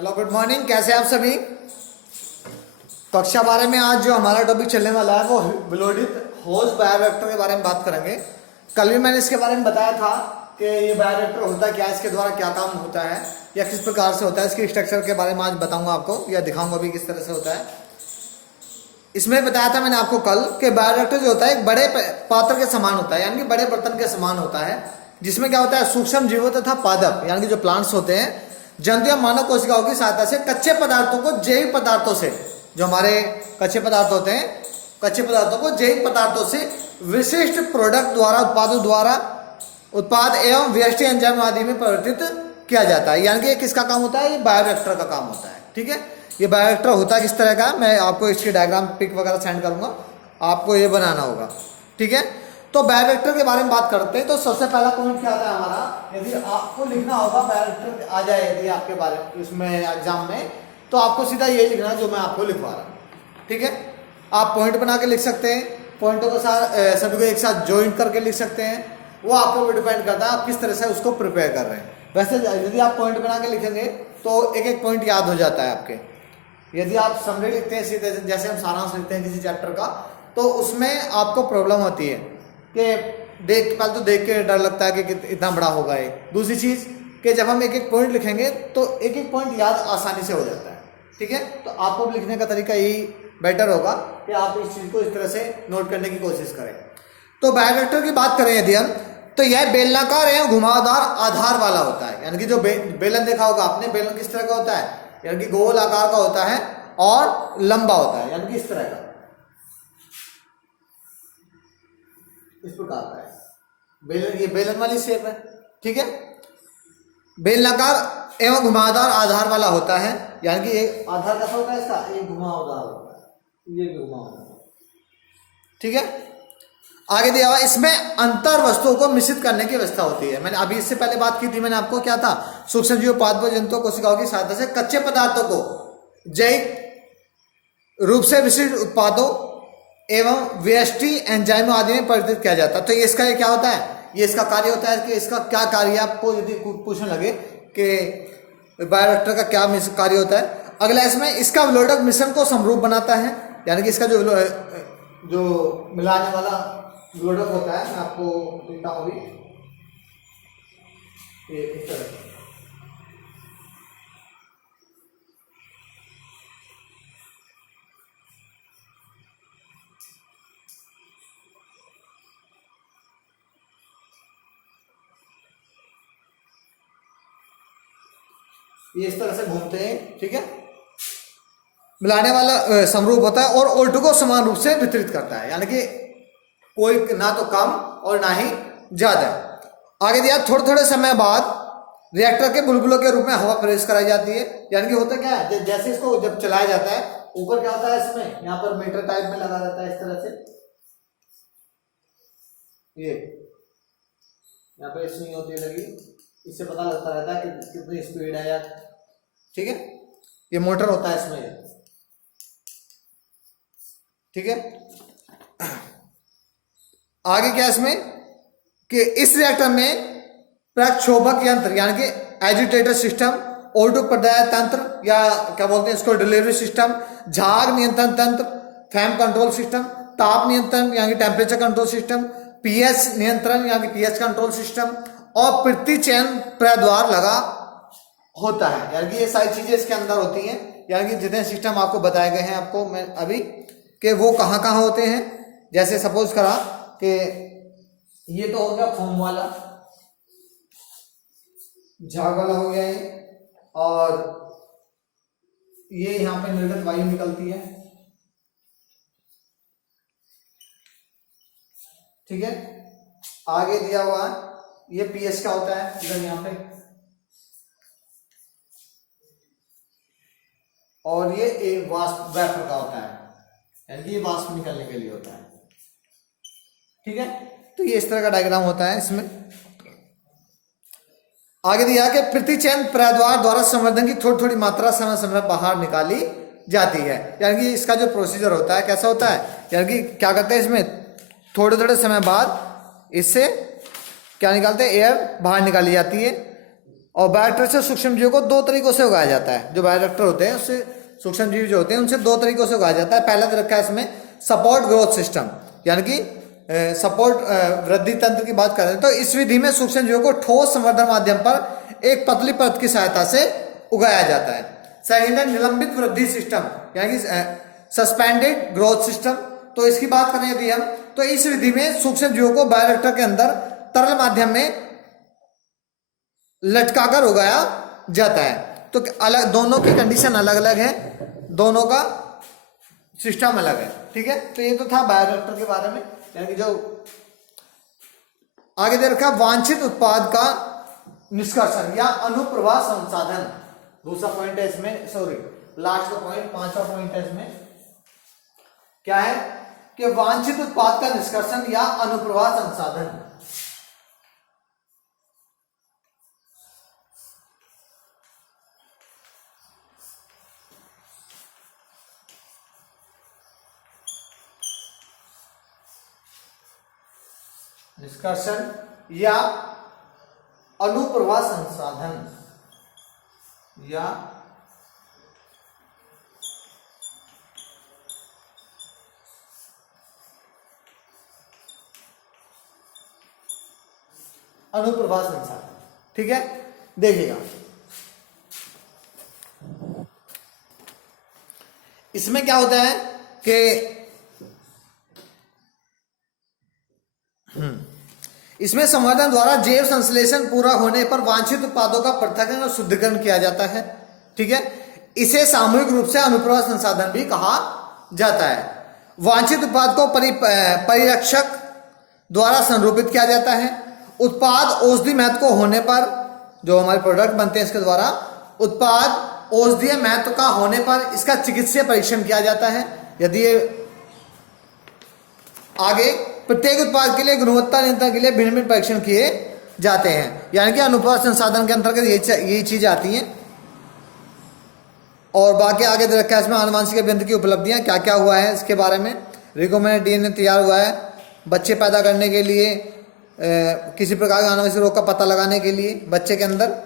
Hello good morning, कैसे आप सभी। कक्षा 12 में आज जो हमारा टॉपिक चलने वाला है वो विलोडित होस्ट बायोरिएक्टर के बारे में बात करेंगे। कल भी मैंने इसके बारे में बताया था कि ये बायोरिएक्टर होता क्या है, इसके द्वारा क्या काम होता है या किस प्रकार से होता है। इसके स्ट्रक्चर के बारे में आज बताऊंगा आपको या दिखाऊंगा भी किस तरह से होता है। इसमें बताया था मैंने आपको कल कि बायोरिएक्टर जो होता है एक बड़े पात्र के समान होता है, यानी कि बड़े बर्तन के समान होता है, जिसमें क्या होता है सूक्ष्म जीवों तथा पादप यानी कि जो प्लांट्स होते हैं जंतु या मानव कोशिकाओं की सहायता से कच्चे पदार्थों को जैविक पदार्थों से, जो हमारे कच्चे पदार्थ होते हैं, कच्चे पदार्थों को जैविक पदार्थों से विशिष्ट प्रोडक्ट द्वारा उत्पादों द्वारा उत्पाद एवं व्यष्टि एंजाइम आदि में परिवर्तित किया जाता है। यानी कि किसका काम होता है, ये बायोरिएक्टर का काम होता है। ठीक है, ये बायोरिएक्टर होता है किस तरह का, मैं आपको इसकी डायग्राम पिक वगैरह सेंड करूंगा, आपको ये बनाना होगा। ठीक है, तो बायोरिएक्टर के बारे में बात करते हैं। तो सबसे पहला पॉइंट क्या आता है हमारा, यदि आपको लिखना होगा बायोरिएक्टर आ जाए यदि आपके बारे में इसमें एग्जाम में, तो आपको सीधा ये लिखना जो मैं आपको लिखवा रहा हूँ। ठीक है, आप पॉइंट बना के लिख सकते हैं, पॉइंटों के साथ सभी को एक साथ ज्वाइन करके लिख सकते हैं, वो आपको भी डिपेंड करता है आप किस तरह से उसको प्रिपेयर कर रहे हैं। वैसे यदि आप पॉइंट बना के लिखेंगे तो एक एक पॉइंट याद हो जाता है आपके। यदि आप समरी लिखते हैं सीधे जैसे हम सारांश लिखते हैं किसी चैप्टर का, तो उसमें आपको प्रॉब्लम होती है कि पहले तो देख के डर लगता है कि इतना बड़ा होगा ये। दूसरी चीज कि जब हम एक एक पॉइंट लिखेंगे तो एक एक पॉइंट याद आसानी से हो जाता है। ठीक है, तो आपको भी लिखने का तरीका यही बेटर होगा कि आप इस चीज को इस तरह से नोट करने की कोशिश करें। तो बायोरिएक्टर की बात करें यदि हम, तो यह बेलनाकार एवं घुमावदार आधार वाला होता है। यानी कि जो बेलन देखा होगा आपने, बेलन किस तरह का होता है, यानी कि गोल आकार का होता है और लंबा होता है, यानी कि इस तरह का, इस प्रकार का है बेलन। ये बेलन वाली शेप है। ठीक है, बेलनाकार एवं घुमावदार आधार वाला होता है, यानी कि एक आधार कैसा होता है इसका, एक घुमावदार होता है, ये घुमावदार। ठीक है, आगे दिया हुआ इसमें अंतर वस्तुओं को मिश्रित करने की व्यवस्था होती है। मैंने अभी इससे पहले बात की थी, मैंने आपको क्या था, सूक्ष्म जीव पादप जंतुओं कोशिकाओं की सहायता से कच्चे पदार्थों को जैविक रूप से विशिष्ट उत्पादों एवं व्यष्टि एंजाइमों आदि में परिवर्तित किया जाता है। तो ये इसका ये क्या होता है, ये इसका कार्य होता है कि इसका क्या कार्य, आपको यदि पूछने लगे कि बायोरिएक्टर का क्या कार्य होता है। अगला इसमें इसका विलोडक मिश्रण को समरूप बनाता है, यानी कि इसका जो मिलाने वाला विलोडक होता है, मैं आपको दिखता हूँ अभी, ये इस तरह ये इस तरह से घूमते हैं। ठीक है, मिलाने वाला समरूप होता है और उल्टों को समान रूप से वितरित करता है, यानी कि कोई ना तो कम और ना ही ज्यादा। आगे दिया थोड़े थोड़े समय बाद रिएक्टर के बुलबुलों के रूप में हवा प्रवेश कराई जाती है। यानी कि होता क्या है, जैसे इसको जब चलाया जाता है, ऊपर क्या होता है इसमें, यहाँ पर मीटर टाइप में लगा रहता है इस तरह से, ये यहाँ पे इसमें होती है लगी, इससे पता लगता रहता है कि कितनी स्पीड है यार। ठीक है, ये मोटर होता है इसमें। ठीक है, आगे क्या इसमें कि इस रिएक्टर में प्रक्षोभक यंत्र यानी कि एजिटेटर सिस्टम, ओटो प्रदाय तंत्र या क्या बोलते हैं इसको, डिलीवरी सिस्टम, झाग नियंत्रण तंत्र, फैम कंट्रोल सिस्टम, ताप नियंत्रण यानी टेम्परेचर कंट्रोल सिस्टम, पीएच नियंत्रण यानी पीएच कंट्रोल सिस्टम और प्रति चयन प्रद्वार लगा होता है। यानी कि ये सारी चीजें इसके अंदर होती हैं, यानी कि जितने सिस्टम आपको बताए गए हैं आपको मैं अभी कि वो कहाँ कहाँ होते हैं। जैसे सपोज करा कि ये तो हो गया फोम वाला, झाग वाला हो गया ये, और ये यहाँ पे निर्गत वायु निकलती है। ठीक है, आगे दिया हुआ ये पीएच का होता है इधर यहाँ पे, और ये वाष्प वेपर का होता है, यानी कि ये वाष्प निकलने के लिए होता है। ठीक है, तो ये इस तरह का डायग्राम होता है इसमें। आगे दिया कि प्रति चयन प्रद्वार द्वारा संवर्धन की थोड़ी थोड़ी मात्रा समय समय बाहर निकाली जाती है। यानी कि इसका जो प्रोसीजर होता है कैसा होता है, यानी कि क्या करते हैं इसमें थोड़े थोड़े समय बाद इससे क्या निकालते हैं, एयर बाहर निकाली जाती है। और बायोरिएक्टर से सूक्ष्म जीवों को दो तरीकों से उगाया जाता है। जो बायोरिएक्टर होते हैं उससे सूक्ष्म जीव जो होते हैं उनसे दो तरीकों से उगाया जाता है। पहला तो रखा है इसमें सपोर्ट ग्रोथ सिस्टम, यानी कि सपोर्ट वृद्धि तंत्र की बात करें तो इस विधि में सूक्ष्म जीवों को ठोस संवर्धन माध्यम पर एक पतली परत की सहायता से उगाया जाता है। सेकेंड है निलंबित वृद्धि सिस्टम, यानी कि सस्पेंडेड ग्रोथ सिस्टम। तो इसकी बात करें यदि हम, तो इस विधि में सूक्ष्म जीवों को बायोरिएक्टर के अंदर तरल माध्यम में लटकाकर उगाया जाता है। तो अलग, दोनों की कंडीशन अलग अलग है, दोनों का सिस्टम अलग है, ठीक है। तो ये तो था बायोरिएक्टर के बारे में, यानी कि जो आगे दे रखा वांछित उत्पाद का निष्कर्षण या अनुप्रवाह संसाधन। दूसरा पॉइंट है इसमें, सॉरी लास्ट का पॉइंट, पांचवा पॉइंट है इसमें, क्या है कि वांछित उत्पाद का निष्कर्षण या अनुप्रवाह संसाधन। निष्कर्षण या अनुप्रवाह संसाधन या अनुप्रवाह संसाधन, ठीक है। देखिएगा इसमें क्या होता है कि इसमें संवर्धन द्वारा जैव संश्लेषण पूरा होने पर वांछित उत्पादों का पृथक्करण और शुद्धिकरण किया जाता है, ठीक है। इसे सामूहिक रूप से अनुप्रवाह संसाधन भी कहा जाता है। वांछित उत्पाद को परिरक्षक द्वारा संरूपित किया जाता है। उत्पाद औषधि महत्व को होने पर, जो हमारे प्रोडक्ट बनते हैं इसके द्वारा, उत्पाद औषधीय महत्व का होने पर इसका चिकित्सीय परीक्षण किया जाता है। यदि ये आगे प्रत्येक उत्पाद के लिए गुणवत्ता नियंत्रण के लिए भिन्न भिन्न परीक्षण किए जाते हैं, यानी कि अनुप्रवाह संसाधन के अंतर्गत यही चीज आती हैं। और बाकी आगे दे रखा है इसमें आनुवांशिक अभियंत्रण की उपलब्धियां, क्या क्या हुआ है इसके बारे में। रिकॉम्बिनेंट डीएनए तैयार हुआ है बच्चे पैदा करने के लिए, किसी प्रकार के आनुवंशिक रोग का पता लगाने के लिए बच्चे के अंदर,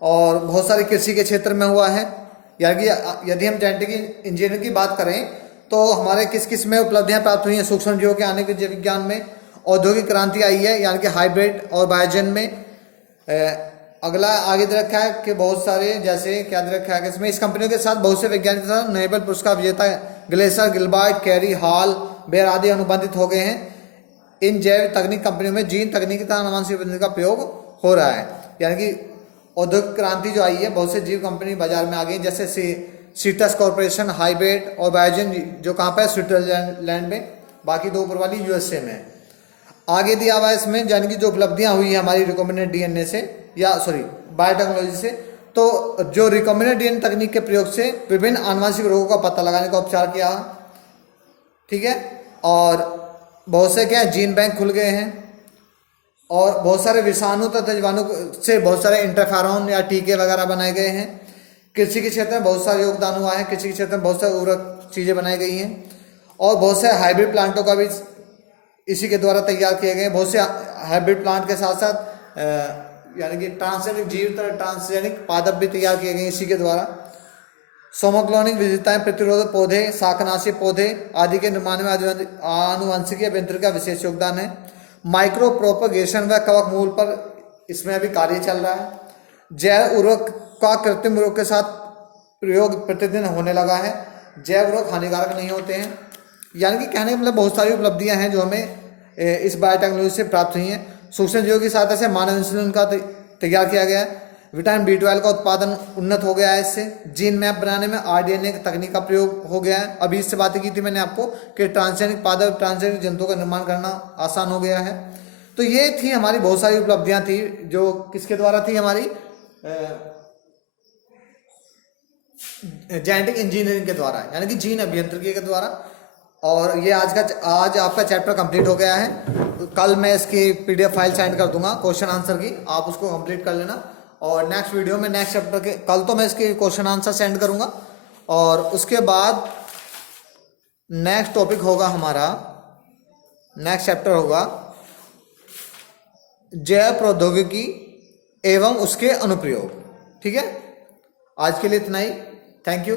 और बहुत सारी कृषि के क्षेत्र में हुआ है। यानी कि यदि हम जेनेटिक इंजीनियरिंग की बात करें तो हमारे किस किस में उपलब्धियां प्राप्त हुई हैं। सूक्ष्म जीवों के आने के जीव विज्ञान में औद्योगिक क्रांति आई है, यानी कि हाइब्रिड और बायोजन में। अगला आगे दे रखा है कि बहुत सारे, जैसे क्या दे रखा है कि इसमें इस कंपनियों के साथ बहुत से वैज्ञानिक के साथ नोबेल पुरस्कार विजेता ग्लेसर, गिलबार्ट, कैरी, हॉल, बेर आदि अनुबंधित हो गए हैं। इन जैव तकनीक कंपनियों में जीन तकनीकी तथा आनुवंशिक अभियंत्रण का प्रयोग हो रहा है, यानी कि औद्योगिक क्रांति जो आई है, बहुत से जीव कंपनी बाजार में आ गई, जैसे सीटस कॉर्पोरेशन, हाइब्रिड और बायोजन, जो कहाँ पर है, स्विट्जरलैंड में। बाकी दो ऊपर वाली यूएसए में। आगे दिया हुआ है इसमें, यानी कि जो उपलब्धियां हुई है हमारी रिकॉम्बिनेंट डीएनए से, या सॉरी बायोटेक्नोलॉजी से। तो जो रिकॉम्बिनेंट डीएनए तकनीक के प्रयोग से विभिन्न आनुवंशिक रोगों का पता लगाने का उपचार किया, ठीक है। और बहुत से क्या जीन बैंक खुल गए हैं, और बहुत सारे विषाणु तथा जीवाणु से बहुत सारे इंटरफेरॉन या टीके वगैरह बनाए गए हैं। कृषि के क्षेत्र में बहुत सारा योगदान हुआ है, कृषि के क्षेत्र में बहुत सारी उर्वरक चीज़ें बनाई गई हैं, और बहुत से हाइब्रिड प्लांटों का भी इसी के द्वारा तैयार किए गए। बहुत से हाइब्रिड प्लांट के साथ साथ यानी कि ट्रांसजेनिक जीव तरह ट्रांसजेनिक पादप भी तैयार किए गए इसी के द्वारा। सोमोक्लोनिक विविधताएं, प्रतिरोधक पौधे, शाकनाशी पौधे आदि के निर्माण में आनुवंशिक अभियंत्रण का विशेष योगदान है। माइक्रो प्रोपगेशन व कवक मूल पर इसमें अभी कार्य चल रहा है। जैव उर्वरक का कृत्रिम उर्वरक के साथ प्रयोग प्रतिदिन होने लगा है। जैव उर्वरक हानिकारक नहीं होते हैं, यानी कि कहने का मतलब बहुत सारी उपलब्धियां हैं जो हमें इस बायोटेक्नोलॉजी से प्राप्त हुई हैं। सूक्ष्म जीवों की सहायता से मानव इंसुलिन का तैयार किया गया है। विटामिन B12 का उत्पादन उन्नत हो गया है इससे। जीन मैप बनाने में RNA तकनीक का प्रयोग हो गया है। अभी इससे बातें की थी मैंने आपको कि ट्रांसजेनिक पादप, ट्रांसजेनिक जंतुओं का निर्माण करना आसान हो गया है। तो ये थी हमारी बहुत सारी उपलब्धियां थी जो किसके द्वारा थी, हमारी जेनेटिक इंजीनियरिंग के द्वारा, यानी कि जीन अभियांत्रिकी के द्वारा। और ये आज आपका चैप्टर कंप्लीट हो गया है। कल मैं इसकी PDF फाइल सेंड कर दूंगा क्वेश्चन आंसर की, आप उसको कंप्लीट कर लेना। और नेक्स्ट वीडियो में नेक्स्ट चैप्टर के, कल तो मैं इसके क्वेश्चन आंसर सेंड करूंगा, और उसके बाद नेक्स्ट टॉपिक होगा हमारा, नेक्स्ट चैप्टर होगा जैव प्रौद्योगिकी एवं उसके अनुप्रयोग। ठीक है, आज के लिए इतना ही। Thank you.